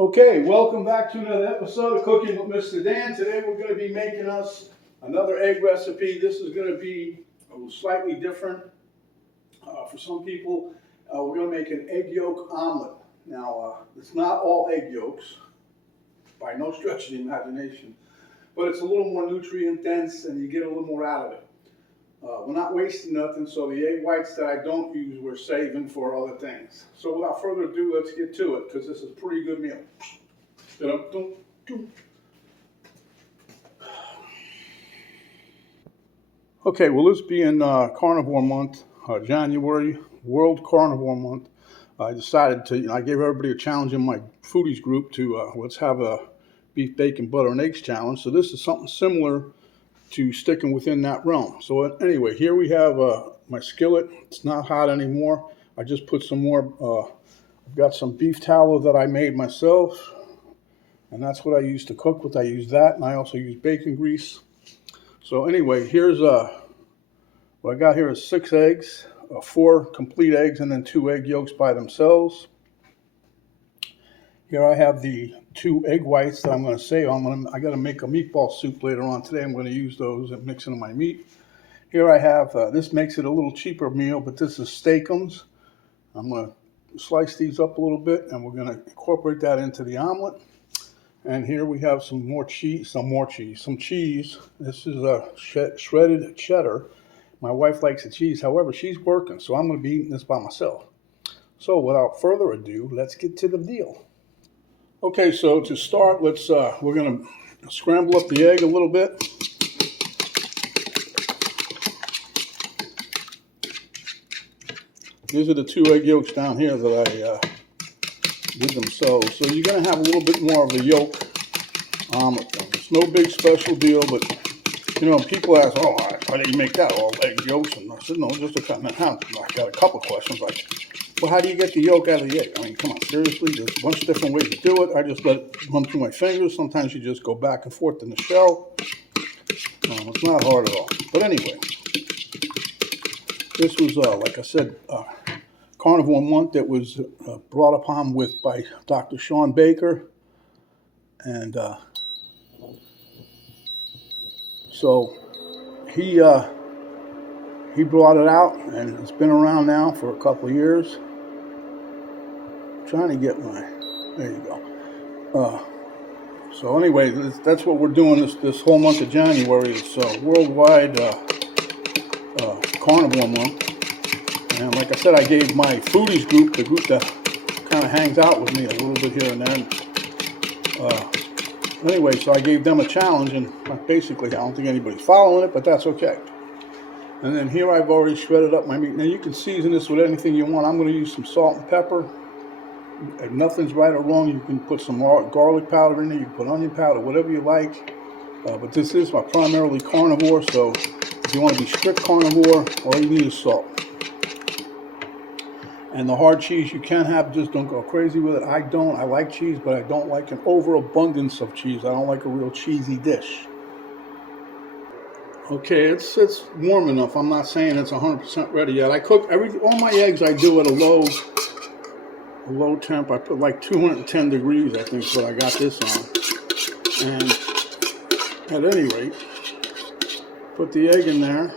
Okay, welcome back to another episode of Cooking with Mr. Dan. Today we're going to be making us another egg recipe. This is going to be slightly different for some people. We're going to make an egg yolk omelet. Now, it's not all egg yolks, by no stretch of the imagination, but it's a little more nutrient dense and you get a little more out of it. We're not wasting nothing, so the egg whites that I don't use, we're saving for other things. So without further ado, let's get to it, because this is a pretty good meal. Okay, well, this being Carnivore month, January, World Carnivore month, I decided to, I gave everybody a challenge in my foodies group to let's have a beef, bacon, butter, and eggs challenge. So this is something similar to sticking within that realm. So anyway, here we have my skillet. It's not hot anymore. I just put some more, I've got some beef tallow that I made myself, and that's what I use to cook with. I use that, and I also use bacon grease. So anyway, here's what I got here is 6 eggs, 4 complete eggs, and then 2 egg yolks by themselves. Here I have the 2 egg whites that I'm going to save. I got to make a meatball soup later on today. I'm going to use those and mix into my meat. Here I have, this makes it a little cheaper meal, but this is Steak-ums. I'm going to slice these up a little bit, and we're going to incorporate that into the omelet. And here we have some cheese. This is a shredded cheddar. My wife likes the cheese. However, she's working, so I'm going to be eating this by myself. So without further ado, let's get to the deal. Okay, so to start, we're going to scramble up the egg a little bit. These are the 2 egg yolks down here that I did themselves. So you're going to have a little bit more of the yolk omelet. It's no big special deal, but people ask, oh, how do you make that? All egg yolks? And I said, no, just a kind of, I got a couple questions like, well, how do you get the yolk out of the egg? I mean, come on, seriously, there's a bunch of different ways to do it. I just let it run through my fingers. Sometimes you just go back and forth in the shell. It's not hard at all. But anyway, this was, like I said, Carnivore month that was brought upon by Dr. Sean Baker. And so he brought it out, and it's been around now for a couple of years. Trying to get there you go. So anyway, that's what we're doing this whole month of January. It's worldwide Carnivore month. And like I said, I gave my foodies group, the group that kind of hangs out with me a little bit here and there. Anyway, so I gave them a challenge, and basically I don't think anybody's following it, but that's okay. And then here I've already shredded up my meat. Now you can season this with anything you want. I'm going to use some salt and pepper. Nothing's right or wrong. You can put some garlic powder in there. You can put onion powder, whatever you like. But this is my primarily carnivore, so if you want to be strict carnivore, all you need is salt. And the hard cheese you can have, just don't go crazy with it. I don't. I like cheese, but I don't like an overabundance of cheese. I don't like a real cheesy dish. Okay, it's warm enough. I'm not saying it's 100% ready yet. I cook all my eggs. I do at a low temp. I put like 210 degrees. I think is what I got this on. And at any rate, put the egg in there.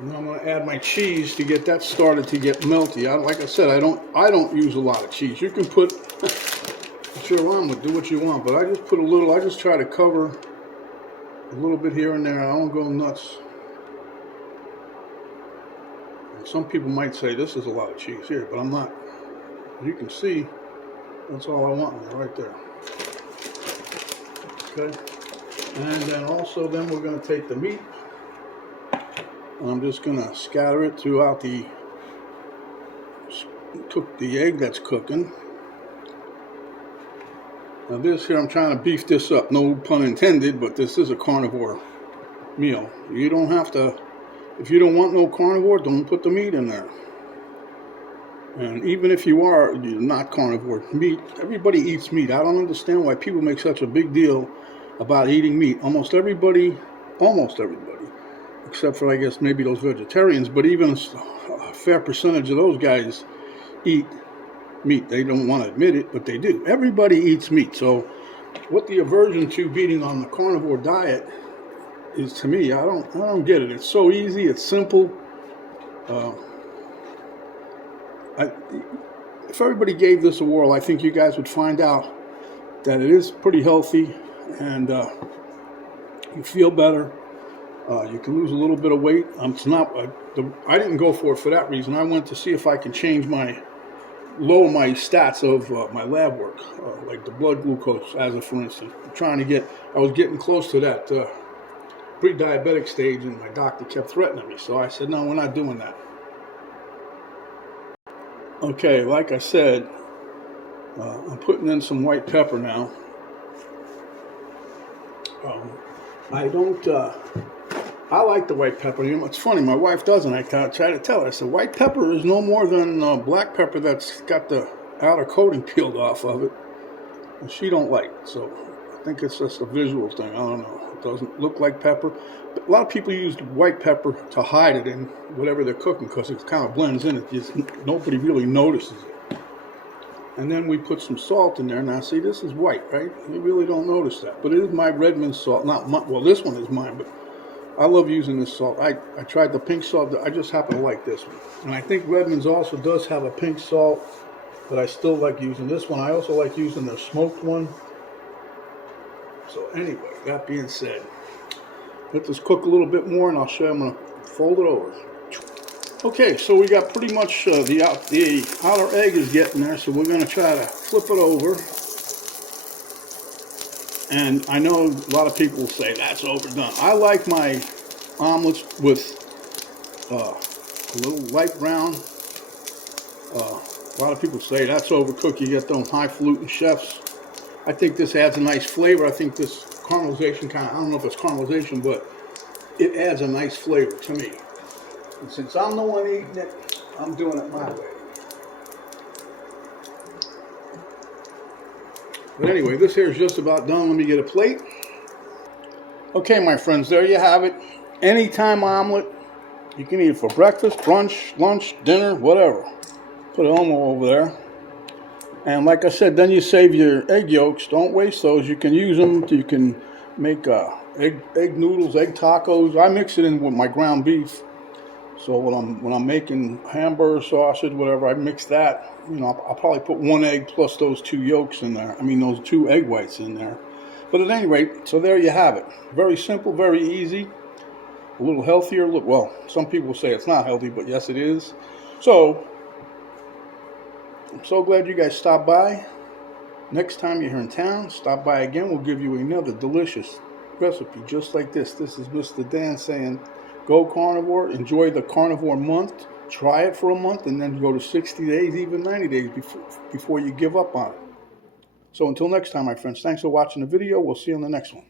And I'm going to add my cheese to get that started to get melty. Like I said, I don't use a lot of cheese. You can put, it's your omelet, do what you want, but I just put a little. I just try to cover a little bit here and there. I don't go nuts. And some people might say this is a lot of cheese here, but I'm not. As you can see, that's all I want in there, right there. Okay, and then also we're going to take the meat. I'm just going to scatter it throughout the egg that's cooking. Now this here, I'm trying to beef this up. No pun intended, but this is a carnivore meal. You don't have to, if you don't want no carnivore, don't put the meat in there. And even if you're not carnivore, meat, everybody eats meat. I don't understand why people make such a big deal about eating meat. Almost everybody except for, I guess, maybe those vegetarians. But even a fair percentage of those guys eat meat. They don't want to admit it, but they do. Everybody eats meat. So what the aversion to being on the carnivore diet is, to me, I don't get it. It's so easy. It's simple. If everybody gave this a whirl, I think you guys would find out that it is pretty healthy, and you feel better. You can lose a little bit of weight. It's not. I didn't go for it for that reason. I went to see if I can lower my stats of my lab work, like the blood glucose, as a for instance. I was getting close to that pre-diabetic stage, and my doctor kept threatening me. So I said, no, we're not doing that. Okay, like I said, I'm putting in some white pepper now. I like the white pepper. You know, it's funny, my wife doesn't. I try to tell her. I said, white pepper is no more than black pepper that's got the outer coating peeled off of it. And she don't like it. So I think it's just a visual thing. I don't know. It doesn't look like pepper. But a lot of people use white pepper to hide it in whatever they're cooking because it kind of blends in. Nobody really notices it. And then we put some salt in there. Now, see, this is white, right? You really don't notice that. But it is my Redmond salt. Well, this one is mine, but I love using this salt. I tried the pink salt. I just happen to like this one. And I think Redmond's also does have a pink salt, but I still like using this one. I also like using the smoked one. So anyway, that being said, let this cook a little bit more, and I'll show you. I'm going to fold it over. Okay, so we got pretty much the outer egg is getting there, so we're going to try to flip it over. And I know a lot of people will say that's overdone. I like my omelets with a little light brown. A lot of people say that's overcooked. You get them highfalutin chefs. I think this adds a nice flavor. I think this caramelization I don't know if it's caramelization, but it adds a nice flavor to me. And since I'm the one eating it, I'm doing it my way. But anyway, this here is just about done. Let me get a plate. Okay, my friends, there you have it. Anytime omelet. You can eat it for breakfast, brunch, lunch, dinner, whatever. Put it over there. And like I said, then you save your egg yolks. Don't waste those. You can use them. You can make egg noodles, egg tacos. I mix it in with my ground beef. So when I'm making hamburger sausage, whatever, I mix that. You know, I'll probably put one egg plus those two yolks in there. I mean, those two egg whites in there. But at any rate, so there you have it. Very simple, very easy. A little healthier. Well, some people say it's not healthy, but yes, it is. So I'm so glad you guys stopped by. Next time you're here in town, stop by again. We'll give you another delicious recipe just like this. This is Mr. Dan saying, go carnivore, enjoy the carnivore month, try it for a month, and then go to 60 days, even 90 days before you give up on it. So until next time, my friends, thanks for watching the video. We'll see you on the next one.